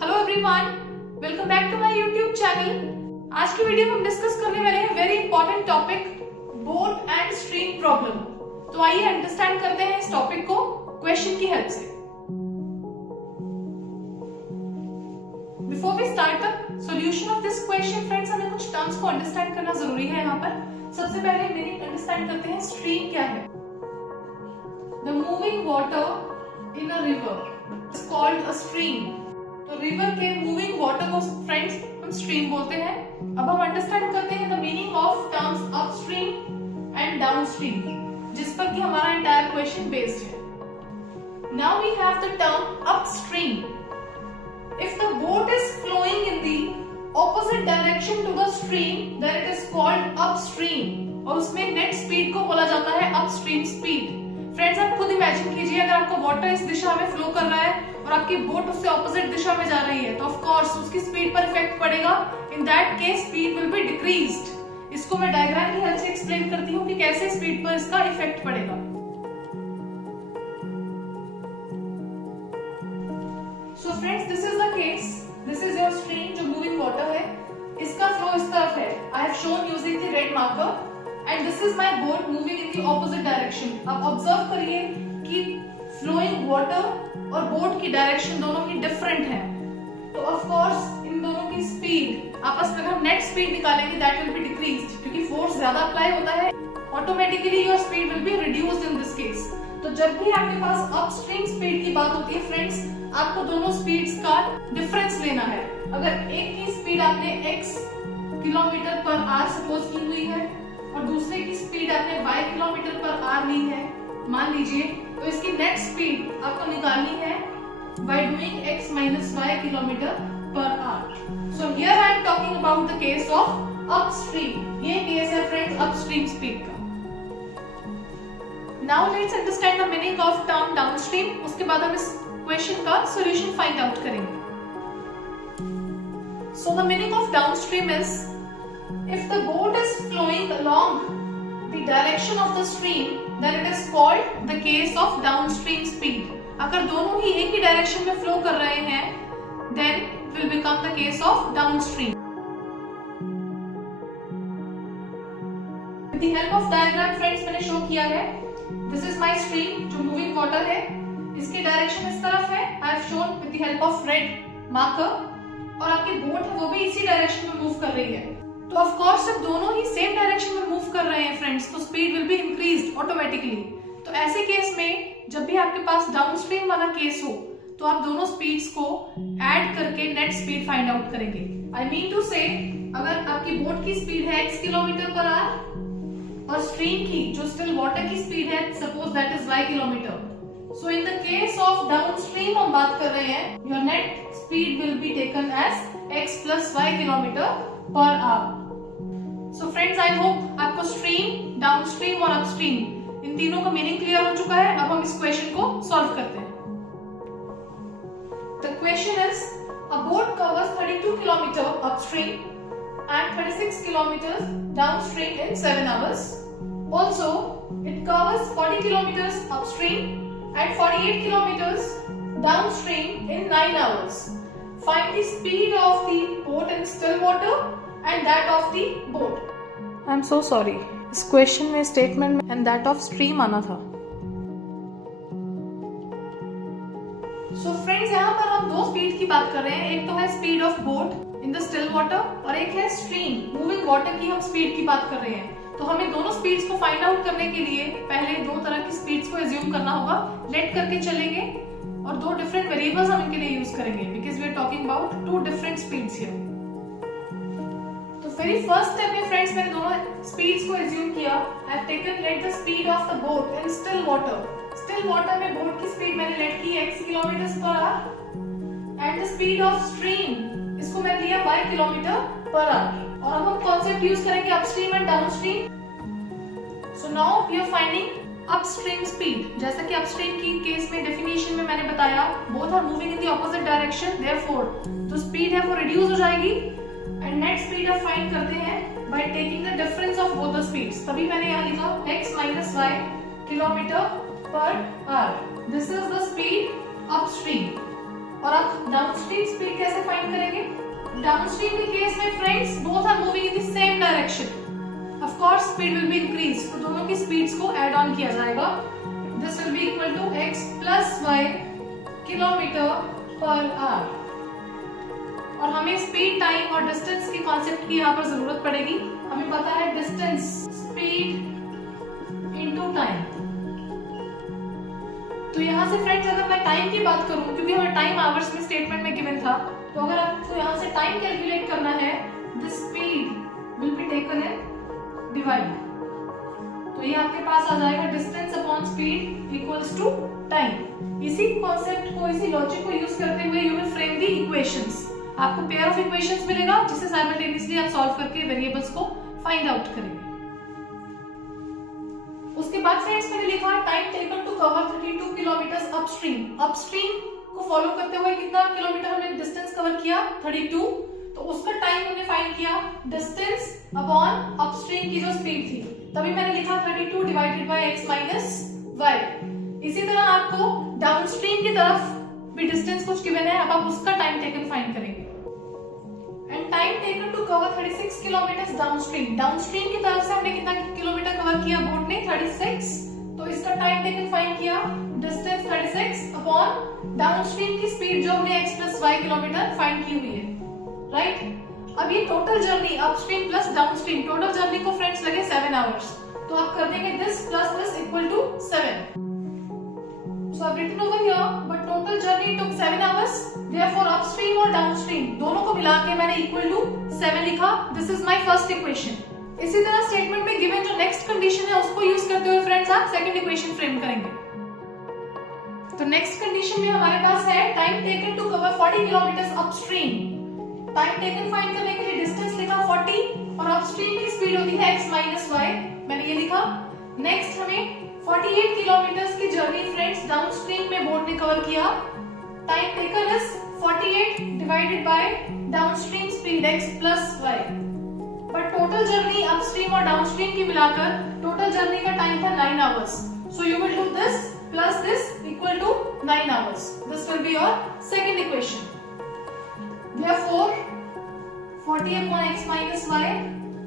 Hello everyone, welcome back to my YouTube channel. आज की video में हम डिस्कस करने वाले हैं very important topic boat and stream problem. तो आइए अंडरस्टैंड करते हैं इस टॉपिक को क्वेश्चन की हेल्प से। Before we start the solution of this question friends, हमें कुछ टर्म्स को अंडरस्टैंड करना जरूरी है। यहाँ पर सबसे पहले मीनिंग अंडरस्टैंड करते हैं स्ट्रीम क्या है। The moving water in a river is called a stream. तो रिवर के मूविंग वाटर को फ्रेंड्स हम स्ट्रीम बोलते हैं। अब हम अंडरस्टैंड करते हैं the meaning of terms upstream and downstream, जिस पर कि हमारा एंटायर क्वेश्चन बेस्ड है। Now we have the term upstream. If the boat is flowing in the opposite direction to the stream then it is called upstream, और उसमें net speed को बोला जाता है अपस्ट्रीम स्पीड। फ्रेंड्स, आप खुद imagine कीजिए, अगर आपका वाटर इस दिशा में फ्लो कर रहा है और आपकी बोट उससे ऑपोजिट दिशा में जा रही है, तो ऑफ कोर्स उसकी स्पीड पर इफेक्ट पड़ेगा। In that case speed will B decreased. इसको मैं डायग्राम की हेल्प से एक्सप्लेन करती हूँ कि कैसे स्पीड पर इसका इफेक्ट पड़ेगा। So friends, this is the case. This is your stream जो मूविंग वाटर है। इसका फ्लो इस तरफ है। I have shown using the red marker and this is my boat moving in the opposite direction. आप observe करिए कि flowing water और बोट की डायरेक्शन दोनों की डिफरेंट है। तो ऑफ कोर्स इन दोनों की स्पीड आपस में, अगर हम नेट स्पीड निकालेंगे दैट विल बी डिक्रीज्ड, क्योंकि फोर्स ज्यादा अप्लाई होता है, automatically your speed will be reduced in this case. तो जब भी आपके पास अपस्ट्रीम स्पीड की बात होती है फ्रेंड्स, आपको दोनों स्पीड्स का डिफरेंस लेना है। अगर एक की स्पीड आपने x kilometre per our suppose की हुई है और दूसरे की स्पीड आपने y किलोमीटर पर आवर ली है मान लीजिए, तो इसकी नेट स्पीड आपको निकालनी है by doing x minus y kilometre per hour. So here I am talking about the case of upstream. ये केस है फ्रेंड्स अपस्ट्रीम स्पीड का। Now let's understand the meaning of term downstream. उसके बाद हम इस क्वेश्चन का solution find out करेंगे। So the meaning of downstream is if the boat is flowing along the direction of the stream then it is called the case of downstream speed। अगर दोनों ही एक ही direction में flow कर रहे हैं then it will become the case of downstream। With the help of diagram friends मैंने show किया है। This is my stream जो moving water है, इसकी डायरेक्शन इस तरफ है। I have shown with the help of red marker, और आपकी बोट है वो भी इसी डायरेक्शन में मूव कर रही है। तो ऑफ कोर्स जब दोनों ही सेम डायरेक्शन में मूव कर रहे हैं फ्रेंड्स, तो speed will be increased automatically. तो ऐसे केस में जब भी आपके पास डाउनस्ट्रीम वाला केस हो, तो आप दोनों स्पीड्स को ऐड करके नेट स्पीड फाइंड आउट करेंगे। आई मीन टू से, अगर आपकी बोट की स्पीड है x किलोमीटर पर आवर और स्ट्रीम की जो स्टिल वाटर की स्पीड है suppose that is y kilometre, so in the case of downstream हम बात कर रहे हैं, your net speed will be taken as x plus y kilometre per hour. So friends, I hope आपको stream, downstream और upstream इन तीनों का मीनिंग क्लियर हो चुका है। अब हम इस क्वेश्चन को सॉल्व करते हैं। The question is a boat covers 32 kilometre upstream and 36 kilometre downstream in 7 hours। Also, it covers 40 kilometers upstream and 48 kilometers downstream in 9 hours. Find the speed of the boat in still water and that of the boat. I'm so sorry. इस question में statement में and that of stream आना था। So friends, यहाँ पर हम दो speed की बात कर रहे हैं। एक तो है speed of boat in the still water और एक है स्ट्रीम मूविंग वाटर की हम स्पीड की बात कर रहे हैं। तो हमें दोनों स्पीड्स को फाइंड आउट करने के लिए पहले दो तरह की स्पीड्स को एज्यूम करना होगा। लेट करके चलेंगे और दो डिफरेंट वेरिएबल्स हम इनके लिए यूज करेंगे because we are talking about two different speeds here. तो वेरी फर्स्ट स्टेप में फ्रेंड्स मैंने दोनों स्पीड्स को एज्यूम किया। I have taken let the speed of the boat in still water. Still water में बोट की speed मैंने let की x kilometre per hour and the speed of stream, इसको मैंने लिया y किलोमीटर पर आवर। और अब हम कॉन्सेप्ट यूज करेंगे upstream and downstream. So now we are finding upstream speed. जैसा कि अपस्ट्रीम की केस में डेफिनेशन में मैंने बताया, both are moving in the opposite direction, therefore जो स्पीड है वो रिड्यूस हो जाएगी एंड नेट स्पीड आप फाइंड करते हैं by taking the difference of both the speeds. तभी मैंने यहाँ लिखा x minus y kilometre per hour. This is the speed upstream. और आप डाउनस्ट्रीम स्पीड कैसे फाइंड करेंगे? डाउनस्ट्रीम के केस में friends both are moving in the same direction, of course speed will be increase, तो दोनों की स्पीड्स को ऐड ऑन किया जाएगा। This will be equal to x plus y kilometre per hour. और हमें स्पीड, टाइम और डिस्टेंस के कॉन्सेप्ट की यहाँ पर जरूरत पड़ेगी। हमें पता है डिस्टेंस, स्पीड इनटू टाइम। तो यहाँ से फ्रेंड्स अगर मैं टाइम की बात करूं, क्योंकि हमें टाइम आवर्स में स्टेटमेंट में गिवन था, तो अगर आपको यहाँ से टाइम कैलकुलेट करना है, the speed will be taken in divide, तो ये आपके पास आ जाएगा distance upon speed equals to time. इसी कॉन्सेप्ट को, इसी लॉजिक को यूज करते हुए you will frame the equations. आपको पेयर ऑफ इक्वेशंस मिलेगा जिसे साइमल्टेनियसली आप सॉल्व करके वेरिएबल्स को फाइंड आउट करेंगे। उसके बाद फ्रेंड्स मैंने लिखा time taken to cover 32 kilometre upstream. Upstream को फॉलो करते हुए कितना किलोमीटर हमने डिस्टेंस कवर किया? 32। तो उसका टाइम हमने फाइंड किया डिस्टेंस अपॉन अपस्ट्रीम की जो स्पीड थी, तभी मैंने लिखा 32 divided by x minus y। इसी तरह आपको डाउनस्ट्रीम की तरफ भी डिस्टेंस कुछ गिवन है, अब आप उसका टाइम टेकन फाइंड करेंगे। And time taken to cover 36 kilometre downstream. Downstream की तरफ से हमने कितना किलोमीटर कवर किया बोट ने? 36। तो इसका टाइम टेकन फाइंड किया डिस्टेंस 36 अपॉन डाउनस्ट्रीम की स्पीड जो हमने x plus y kilometre find की हुई है, राइट? अब ये total journey upstream plus downstream, total journey को फ्रेंड्स लगे 7 आवर्स, तो आप कर देंगे this plus this equal to 7। So I've written over here, but total journey took 7 hours. Therefore, upstream और downstream दोनों को मिला के मैंने equal to 7 लिखा. This is my first equation. इसी तरह स्टेटमेंट में given जो next condition है उसको यूज करते हुए फ्रेंड्स आप second equation फ्रेम करेंगे। तो next condition में हमारे पास है time taken to cover 40 kilometers upstream. Time taken find करने के लिए डिस्टेंस लिखा 40 और अपस्ट्रीम की स्पीड होती है x माइनस y, मैंने ये लिखा। नेक्स्ट हमें 48 किलोमीटर की जर्नी फ्रेंड्स डाउनस्ट्रीम में बोट ने कवर किया। Time taken is 48 divided by downstream speed x plus y। पर टोटल जर्नी अपस्ट्रीम और डाउनस्ट्रीम की मिलाकर टोटल जर्नी का टाइम था 9 hours. So you will do this plus this equal to 9 hours. This will be your second equation. Therefore 40 upon x minus y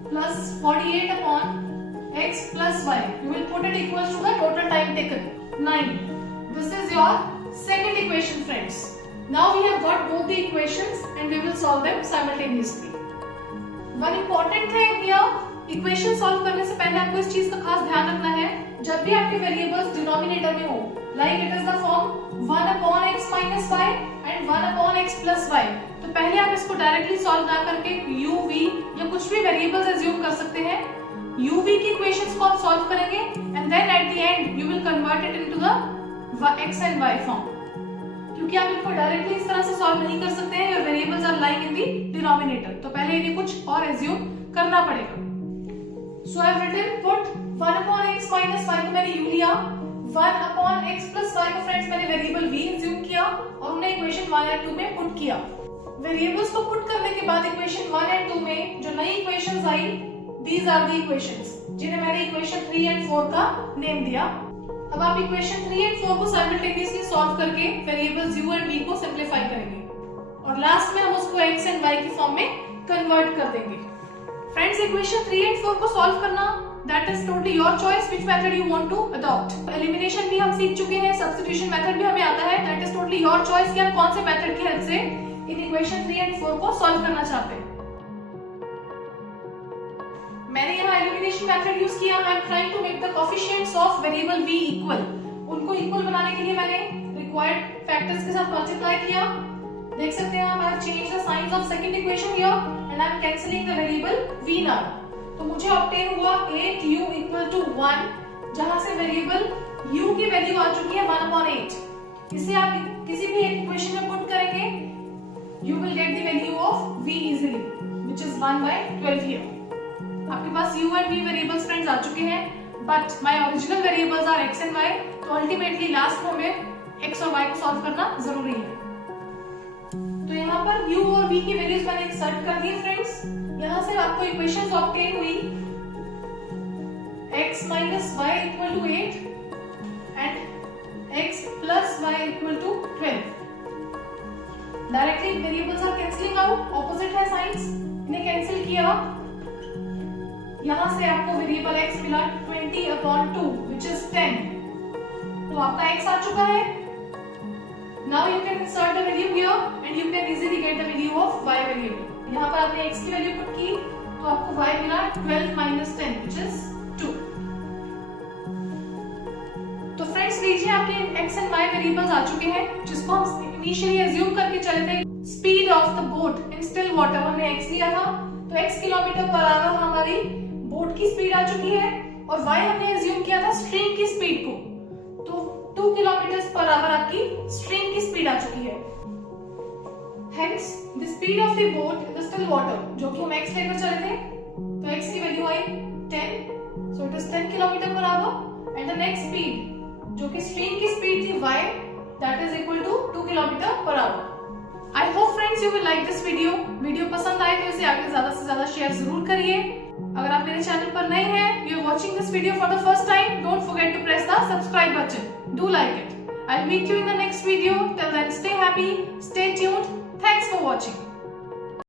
plus 48 upon x plus y. You will put it equals to the total time taken 9. This is your second equation, friends. Now we have got both the equations and we will solve them simultaneously. One important thing here, equation solve करने से पहले आपको इस चीज का खास ध्यान रखना है, जब भी आपके वेरिएबल्स डिनोमिनेटर में हो, like it is the form 1 upon x minus y and 1 upon x plus y, तो पहले आप इसको डायरेक्टली सॉल्व ना करके u, v या कुछ भी वेरिएबल्स एज्यूम कर सकते हैं। u, v की इक्वेशंस को आप सॉल्व करेंगे and then at the end you will convert it into the x and y form, क्योंकि आप इनको डायरेक्टली इस तरह से सॉल्व नहीं कर सकते हैं। Your variables are lying in the denominator, तो पहले इन्हें कुछ और एज्यूम करना पड़ेगा। So I have written put 1 upon x minus y को मैंने u लिया, 1 upon x plus y को फ्रेंड्स मैंने वेरिएबल v एज्यूम किया और उन्हें इक्वेशन 1 और 2 में पुट किया। वेरिएबल्स को पुट करने के बाद इक्वेशन 1 एंड 2 में जो नई इक्वेशंस आई, दीज आर द इक्वेशंस जिन्हें मैंने इक्वेशन 3 एंड 4 का नेम दिया। अब आप इक्वेशन 3 एंड 4 को साइमल्टेनियसली सॉल्व करके वेरिएबल्स u एंड v को सिंपलीफाई करेंगे और लास्ट में हम उसको x एंड y की फॉर्म में कन्वर्ट कर देंगे। फ्रेंड्स, इक्वेशन 3 एंड 4 को सॉल्व करना that is totally your choice which method you want to adopt. Elimination भी हम सीख चुके हैं, सब्स्टिट्यूशन मेथड भी हमें आता है, that is totally your choice कि आप कौन से मेथड की हेल्प से इन इक्वेशन 3 एंड 4 को सॉल्व करना चाहते हैं। मैंने यहाँ एलिमिनेशन मेथड यूज किया। I am trying to make the coefficients of variable v equal. उनको इक्वल बनाने के लिए मैंने रिक्वायर्ड फैक्टर्स के साथ मल्टीप्लाई किया। देख सकते हैं आप, I have changed the science of second equation here and I am cancelling the variable v now. तो मुझे ऑब्टेन हुआ 8u इक्वल टू 1, जहां से वेरिएबल u की वैल्यू आ चुकी है 1/8। इसे आप किसी भी एक इक्वेशन में पुट करेंगे, you will get the value of v easily, which is 1/12 here. आपके पास u and v variables friends आ चुके हैं, but my original variables are x and y, तो अल्टीमेटली लास्ट में हमें x और y को सॉल्व करना जरूरी है। तो यहाँ पर u और v की वैल्यूज मैंने इंसर्ट कर दी फ्रेंड्स। यहाँ से आपको इक्वेशंस ऑब्टेन हुई x minus y equal to 8 and x plus y equal to 12। Directly variables are cancelling out, opposite है साइंस, इन्हें कैंसिल किया, यहां से आपको वेरिएबल x मिला 20/2 which is 10। तो आपका x आ चुका है। Now you can insert the value here and you can easily get the value of y variable। यहाँ पर आपने x की वैल्यू पुट की तो आपको y मिला 12 minus 10 which is 2। तो फ्रेंड्स लीजिए आपके x एंड y वेरिएबल्स आ चुके हैं, जिसको हम इनिशियली एज्यूम करके चले थे। Speed of the boat in still water हमने x लिया था, तो x किलोमीटर पर आवर हमारी बोट की स्पीड आ चुकी है, और y हमने एज्यूम किया था स्ट्रीम की स्पीड को, तो 2 किलोमीटर पर आवर आपकी स्ट्रीम की स्पीड आ चुकी है। Hence, the speed of the boat in the still water, जो कि हम x लेकर चले थे, तो x की value I 10, so it is 10 kilometre per our, and the next speed, जो कि स्ट्रीम की स्पीड थी y, that is equal to 2 kilometre per our. I hope friends you will like this video। Video पसंद आए तो इसे आगे ज्यादा से ज्यादा शेयर जरूर करिए। अगर आप मेरे चैनल पर नए हैं, you are watching this video for the first time, don't forget to press the subscribe button. Do like it. I'll meet you in the next video. Till then, stay happy, stay tuned. Thanks for watching.